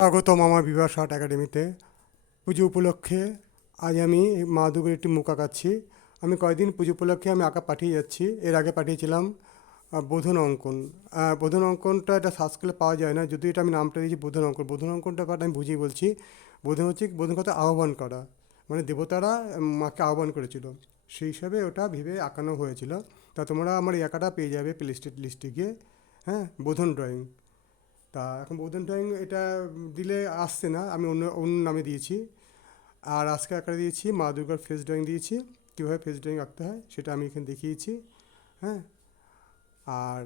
স্বাগতম আমার বিভাস আর্ট একাডেমিতে। পুজো উপলক্ষে আজ আমি মা দুর্গার একটি মুখ আঁকাচ্ছি। আমি কয়েকদিন পুজো উপলক্ষে আমি আঁকা পাঠিয়ে যাচ্ছি। এর আগে পাঠিয়েছিলাম বোধন অঙ্কন। বোধন অঙ্কনটা এটা সার্চ করলে পাওয়া যায় না, যদিও এটা আমি নামটা দিয়েছি বোধন অঙ্কন। বোধন অঙ্কনটা পাঠ আমি বুঝিয়ে বলছি। বোধন হচ্ছে বোধন কথা আহ্বান করা, মানে দেবতারা মাকে আহ্বান করেছিল, সেই হিসাবে ওটা ভেবে আঁকানো হয়েছিল। তা তোমরা আমার এই আঁকাটা পেয়ে যাবে প্লে লিস্টে গিয়ে। হ্যাঁ, বোধন ড্রয়িং। তা এখন বোধন ড্রয়িং এটা দিলে আসছে না, আমি অন্য অন্য নামে দিয়েছি। আর আজকে আঁকা দিয়েছি মা দুর্গার ফেস ড্রয়িং দিয়েছি। কীভাবে ফেস ড্রয়িং আঁকতে হয় সেটা আমি এখানে দেখিয়েছি। হ্যাঁ, আর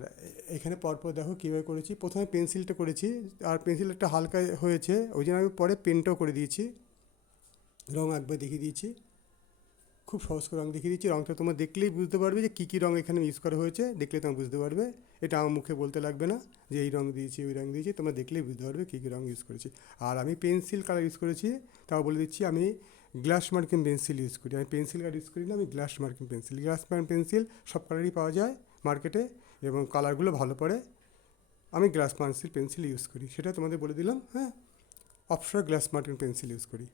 এখানে পরপর দেখো কীভাবে করেছি। প্রথমে পেন্সিলটা করেছি, আর পেন্সিল একটা হালকা হয়েছে, ওই জন্য আমি পরে পেনটাও করে দিয়েছি। রঙ একবার দেখিয়ে দিয়েছি, খুব সহজ করে রঙ দেখিয়ে দিচ্ছি। রঙটা তোমরা দেখলেই বুঝতে পারবে যে কী কী রঙ এখানে ইউজ করা হয়েছে। দেখলে তোমরা বুঝতে পারবে, এটা আমার মুখে বলতে লাগবে না যে এই রঙ দিয়েছি ওই রঙ দিয়েছি। তোমরা দেখলেই বুঝতে পারবে কী কী রঙ ইউজ করেছি। আর আমি পেন্সিল কালার ইউজ করেছি, তাও বলে দিচ্ছি। আমি গ্লাস মার্কিং পেন্সিল ইউজ করি, আমি পেন্সিল কালার ইউজ করি না, আমি glass marking pencil. Glass marking pencil সব কালারই পাওয়া যায় মার্কেটে, এবং কালারগুলো ভালো পড়ে। আমি গ্লাস মার্কিং পেন্সিল ইউজ করি, সেটা তোমাদের বলে দিলাম। হ্যাঁ, Apsara glass marking pencil use করি।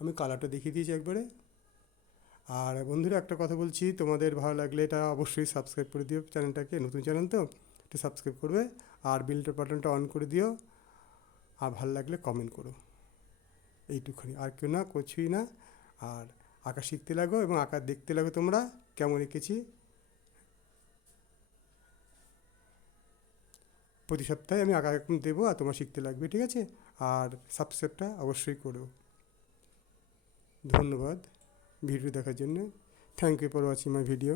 আমি কালারটা দেখিয়ে দিয়েছি একবারে। আর বন্ধুরা, একটা কথা বলছি, তোমাদের ভালো লাগলে এটা অবশ্যই সাবস্ক্রাইব করে দিও চ্যানেলটাকে, নতুন চ্যানেল তো একটু সাবস্ক্রাইব করবে। আর বেলটার বাটনটা অন করে দিও। আর ভালো লাগলে কমেন্ট করো, এইটুখানি, আর কেউ না, কিছুই না। আর আঁকা শিখতে লাগো এবং আঁকা দেখতে লাগো তোমরা কেমন এঁকেছি। প্রতি সপ্তাহে আমি আঁকা এরকম দেবো, আর তোমার শিখতে লাগবে, ঠিক আছে? আর সাবস্ক্রাইবটা অবশ্যই করো। ধন্যবাদ ভিডিও দেখার জন্য। Thank you for watching my video.